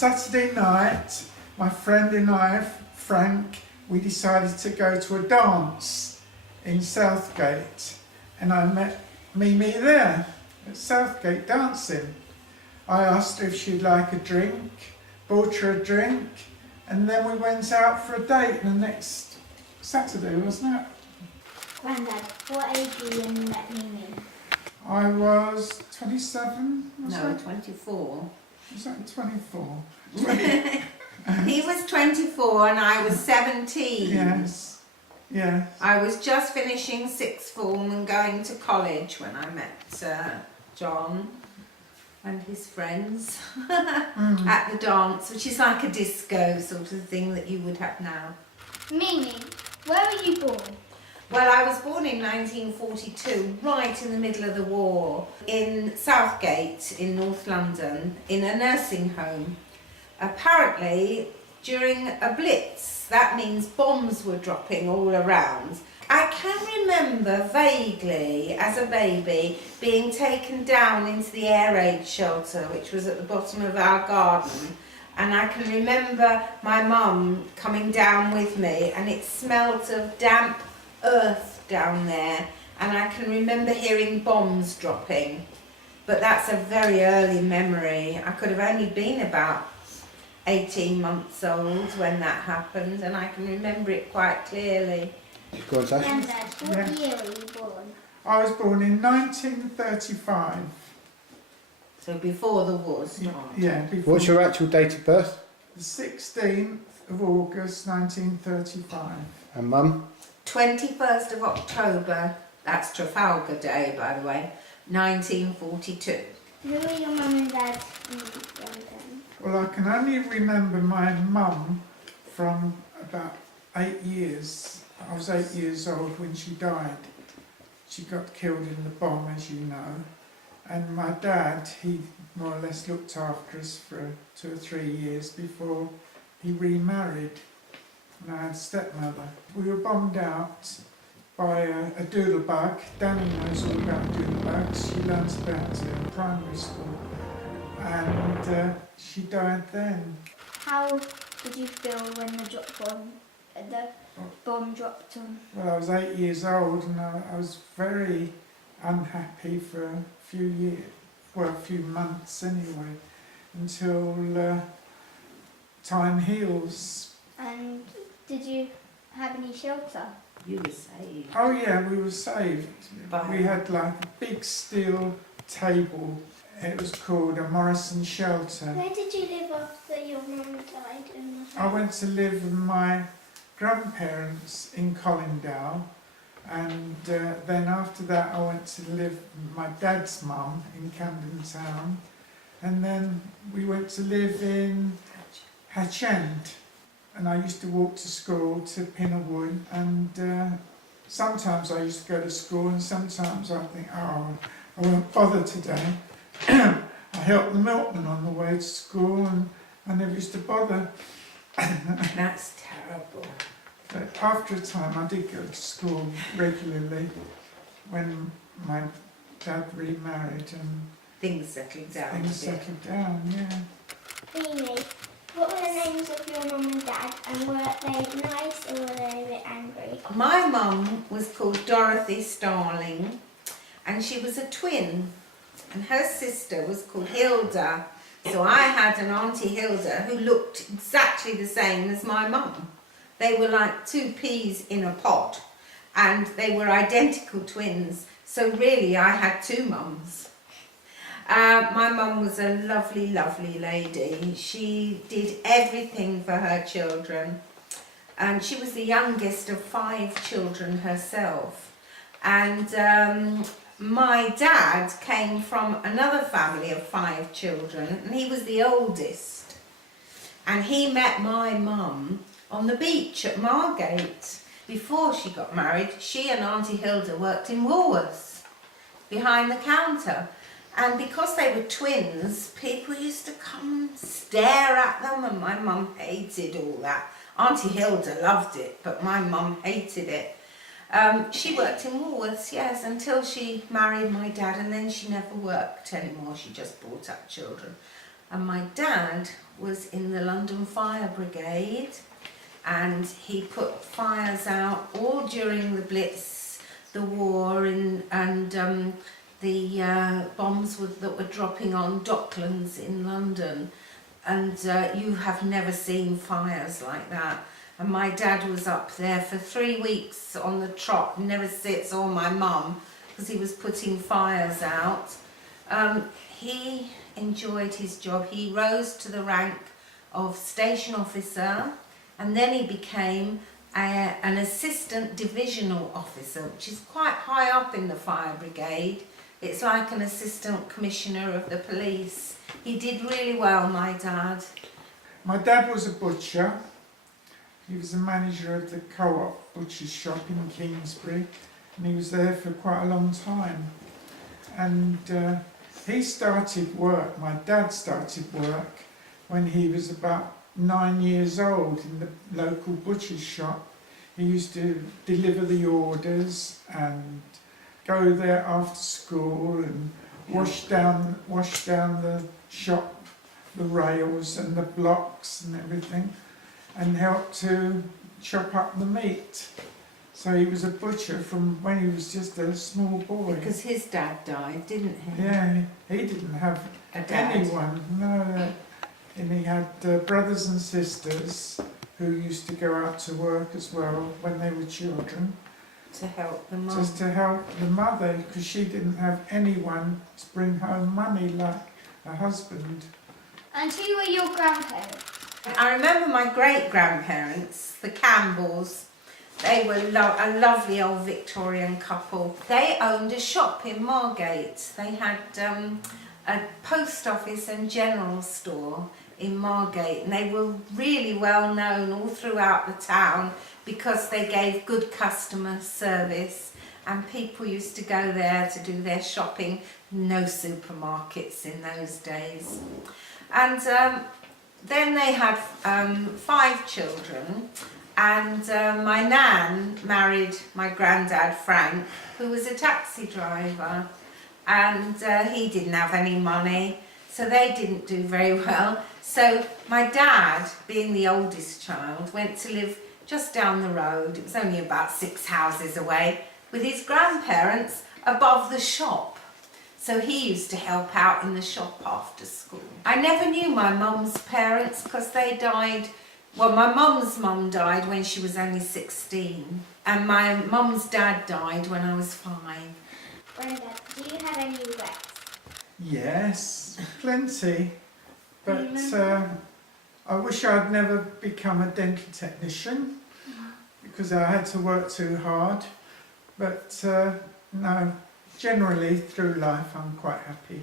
Saturday night, my friend and I, Frank, we decided to go to a dance in Southgate, and I met Mimi there at Southgate dancing. I asked her if she'd like a drink, bought her a drink, and then we went out for a date the next Saturday, wasn't it? Grandad, what age were you when you met Mimi? I was 27, was No, I? 24. Was that 24? He was 24 and I was 17. Yes, yes. I was just finishing sixth form and going to college when I met John and his friends at the dance, which is like a disco sort of thing that you would have now. Mimi, where were you born? Well, I was born in 1942, right in the middle of the war, in Southgate in North London, in a nursing home. Apparently, during a blitz, that means bombs were dropping all around. I can remember vaguely, as a baby, being taken down into the air raid shelter, which was at the bottom of our garden. And I can remember my mum coming down with me, and it smelt of damp earth down there. And I can remember hearing bombs dropping. But that's a very early memory. I could have only been about 18 months old when that happened, and I can remember it quite clearly. Go on, Sasha. Grandad, what year were you born? I was born in 1935. So before the war started. Yeah, before What's your actual date of birth? the 16th of August 1935. And Mum? 21st of October, that's Trafalgar Day by the way, 1942. Who were your mum and dad and Grandad? Well, I can only remember my mum from about 8 years. I was 8 years old when she died. She got killed in the bomb, as you know. And my dad, he more or less looked after us for 2 or 3 years before he remarried. And I had a stepmother. We were bombed out by a doodlebug. Dani knows all about doodlebugs. She learns about it in primary school. And she died then. How did you feel when the bomb dropped on? Well, I was 8 years old and I was very unhappy for a few years, well, a few months anyway, until time heals. And did you have any shelter? You were saved. Oh yeah, we were saved. By- We had like a big steel table. It was called a Morrison shelter. Where did you live after your mum died? In the I went to live with my grandparents in Colindale, and then after that I went to live with my dad's mum in Camden Town, and then we went to live in Hatch End, and I used to walk to school to Pinnerwood, and sometimes I used to go to school and sometimes I think, oh, I won't bother today. I helped the milkman on the way to school and I never used to bother. That's terrible. But after a time I did go to school regularly when my dad remarried and Things settled down things a bit. settled down, yeah. Mimi, what were the names of your mum and dad, and were they nice or were they a bit angry? My mum was called Dorothy Starling, and she was a twin, and her sister was called Hilda. So I had an Auntie Hilda who looked exactly the same as my mum. They were like two peas in a pod, and they were identical twins. So really I had two mums. My mum was a lovely, lovely lady. She did everything for her children, and she was the youngest of 5 children herself. And my dad came from another family of 5 children, and he was the oldest. And he met my mum on the beach at Margate. Before she got married, she and Auntie Hilda worked in Woolworths, behind the counter. And because they were twins, people used to come and stare at them, and my mum hated all that. Auntie Hilda loved it, but my mum hated it. She worked in Woolworths, yes, until she married my dad, and then she never worked anymore. She just brought up children. And my dad was in the London Fire Brigade, and he put fires out all during the Blitz, the war, and the bombs that were dropping on Docklands in London. And you have never seen fires like that. And my dad was up there for 3 weeks on the trot, never saw my mum, because he was putting fires out. He enjoyed his job. He rose to the rank of station officer, and then he became an assistant divisional officer, which is quite high up in the fire brigade. It's like an assistant commissioner of the police. He did really well, my dad. My dad was a butcher. He was the manager of the Co-op butcher's shop in Kingsbury, and he was there for quite a long time. And he started work, my dad started work when he was about 9 years old in the local butcher's shop. He used to deliver the orders and go there after school and wash down the shop, the rails and the blocks and everything, and help to chop up the meat. So he was a butcher from when he was just a small boy. Because his dad died, didn't he? Yeah, he didn't have A dad. anyone, no. And he had brothers and sisters who used to go out to work as well when they were children. To help the mum. Just to help the mother, because she didn't have anyone to bring home money like a husband. And who were your grandparents? I remember my great-grandparents, the Campbells. They were a lovely old Victorian couple. They owned a shop in Margate. They had a post office and general store in Margate, and they were really well known all throughout the town because they gave good customer service, and people used to go there to do their shopping. No supermarkets in those days. And then they had 5 children, and my nan married my granddad Frank, who was a taxi driver, and he didn't have any money, so they didn't do very well. So my dad, being the oldest child, went to live just down the road. It was only about 6 houses away, with his grandparents above the shop. So he used to help out in the shop after school. I never knew my mum's parents because they died. Well, my mum's mum died when she was only 16, and my mum's dad died when I was 5. Grandad, do you have any regrets? Yes, plenty. But I wish I'd never become a dental technician because I had to work too hard. But no, generally through life I'm quite happy.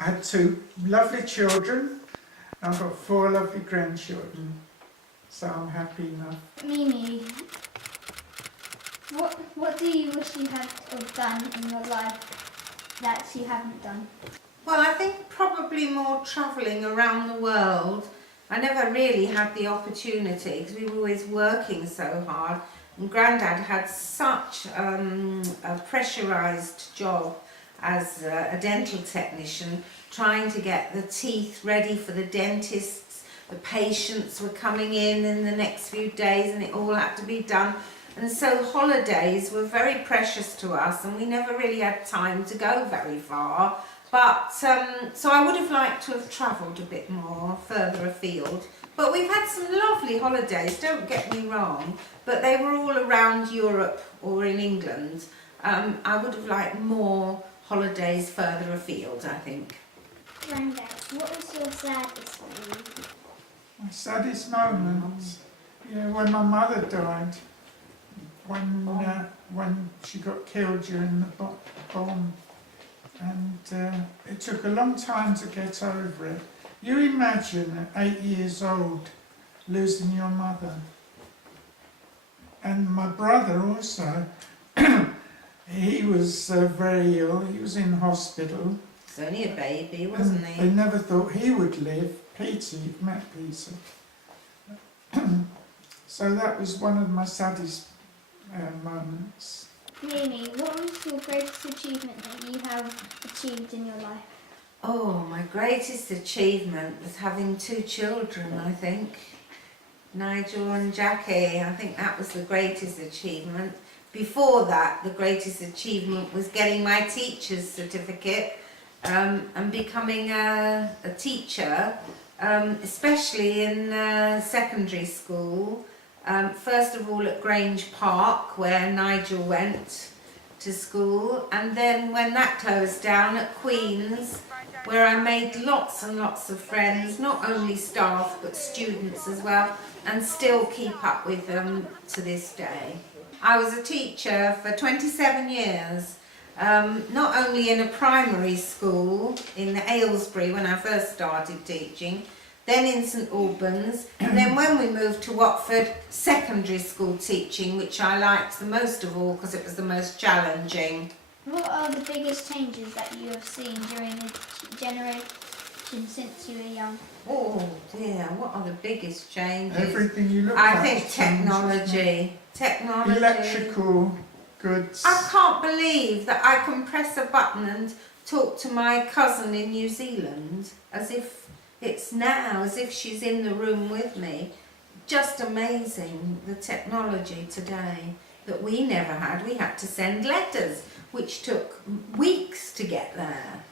I had 2 lovely children. I've got 4 lovely grandchildren, so I'm happy enough. Mimi, what do you wish you had have done in your life that you haven't done? Well, I think probably more travelling around the world. I never really had the opportunity because we were always working so hard. And Grandad had such a pressurised job as a dental technician, trying to get the teeth ready for the dentists. The patients were coming in the next few days, and it all had to be done. And so holidays were very precious to us, and we never really had time to go very far. But so I would have liked to have travelled a bit more further afield. But we've had some lovely holidays, don't get me wrong, but they were all around Europe or in England. I would have liked more holidays further afield, I think. Grandad, what was your saddest moment? My saddest moment, yeah, when my mother died, when she got killed during the bomb. And it took a long time to get over it. You imagine at 8 years old losing your mother. And my brother also, he was very ill. He was in hospital. He was only a baby, wasn't he? They never thought he would live. Peter, you've met Peter. So that was one of my saddest moments. Mimi, what was your greatest achievement that you have achieved in your life? Oh, my greatest achievement was having 2 children, I think. Nigel and Jackie, I think that was the greatest achievement. Before that, the greatest achievement was getting my teacher's certificate and becoming a teacher, especially in secondary school. First of all at Grange Park, where Nigel went to school, and then when that closed down at Queen's, where I made lots and lots of friends, not only staff but students as well, and still keep up with them to this day. I was a teacher for 27 years, not only in a primary school in Aylesbury when I first started teaching, then in St Albans, and then when we moved to Watford, secondary school teaching, which I liked the most of all because it was the most challenging. What are the biggest changes that you have seen during the generation since you were young? Oh dear, what are the biggest changes? Everything you look I at think has changed, isn't it? technology. Electrical goods. I can't believe that I can press a button and talk to my cousin in New Zealand as if it's now, as if she's in the room with me. Just amazing, the technology today that we never had. We had to send letters, which took weeks to get there.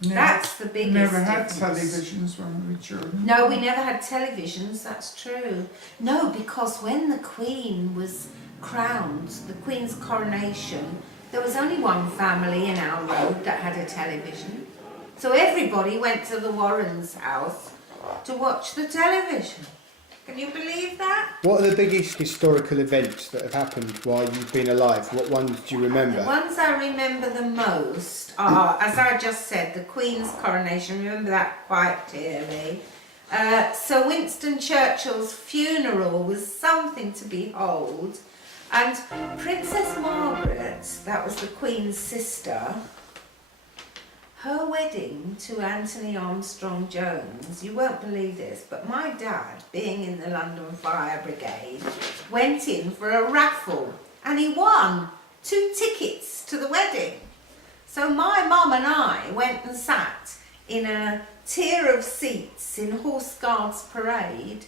That's the biggest Never had difference. televisions when we were children. No, we never had televisions, that's true. No, because when the Queen was crowned, the Queen's coronation, there was only one family in our road that had a television. So everybody went to the Warrens' house to watch the television. Can you believe that? What are the biggest historical events that have happened while you've been alive? What ones do you remember? The ones I remember the most are, as I just said, the Queen's coronation. Remember that quite clearly. Sir Winston Churchill's funeral was something to behold. And Princess Margaret, that was the Queen's sister, her wedding to Anthony Armstrong Jones, you won't believe this, but my dad, being in the London Fire Brigade, went in for a raffle and he won 2 tickets to the wedding. So my mum and I went and sat in a tier of seats in Horse Guards Parade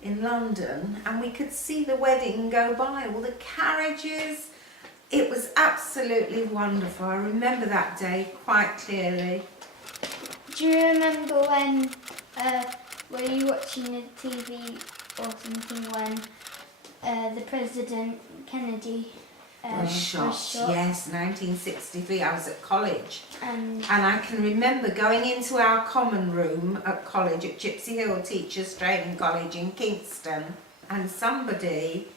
in London, and we could see the wedding go by, all the carriages. It was absolutely wonderful. I remember that day quite clearly. Do you remember when were you watching the TV or something when the President Kennedy Was shot, yes, 1963. I was at college. And I can remember going into our common room at college at Gypsy Hill Teachers Training College in Kingston, and somebody,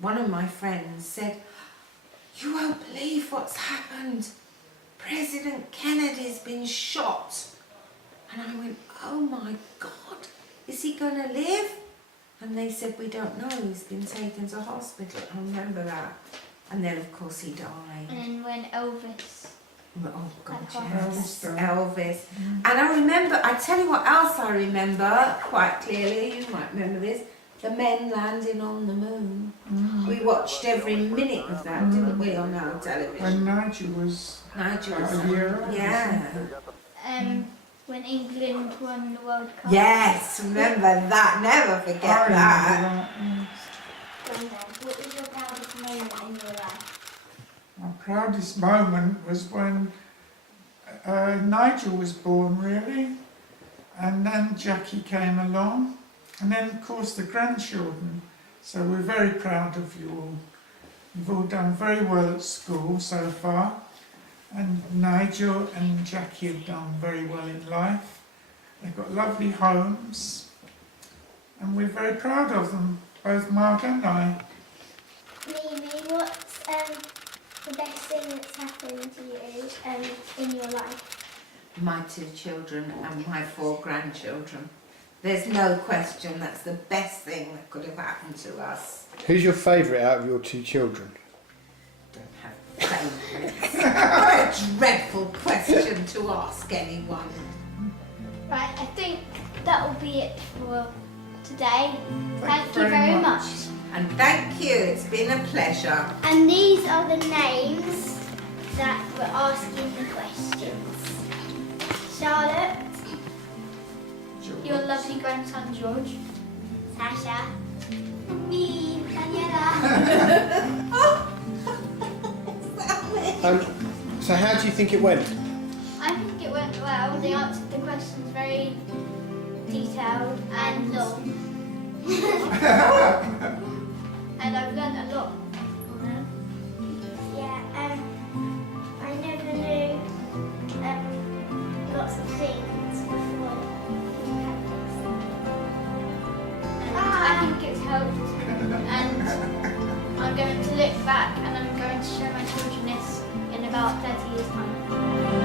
one of my friends, said, "You won't believe what's happened. President Kennedy's been shot." And I went, "Oh my God, is he going to live?" And they said, "We don't know, he's been taken to hospital." I remember that. And then of course he died. then when Elvis. Oh God, Elvis yes, died. Elvis. And I remember, I tell you what else I remember quite clearly, you might remember this, the men landing on the moon. We watched every minute of that, didn't we, on our television? When Nigel was Nigel was a year old. yeah. When England won the World Cup. Yes, remember that, never forget I remember that. Granddad, what was your proudest moment in your life? My proudest moment was when Nigel was born, really, and then Jackie came along, and then of course the grandchildren. So we're very proud of you all. You've all done very well at school so far, and Nigel and Jackie have done very well in life. They've got lovely homes, and we're very proud of them, both Mark and I. Mimi, what's the best thing that's happened to you in your life? My 2 children and my 4 grandchildren. There's no question that's the best thing that could have happened to us. Who's your favourite out of your 2 children? Don't have favourites. What a dreadful question to ask anyone. Right, I think that will be it for today. Thank you very very much. much. And thank you, it's been a pleasure. And these are the names that were asking the questions. Charlotte, George. your lovely grandson George, Sasha, and me, Daniela. So how do you think it went? I think it went well. They answered the questions very detailed and long. And I've learned a lot from them. Yeah, I never knew lots of things before we had this. And I think it's helped. And I'm going to look back and I'm going to show my children this in about 30 years' time.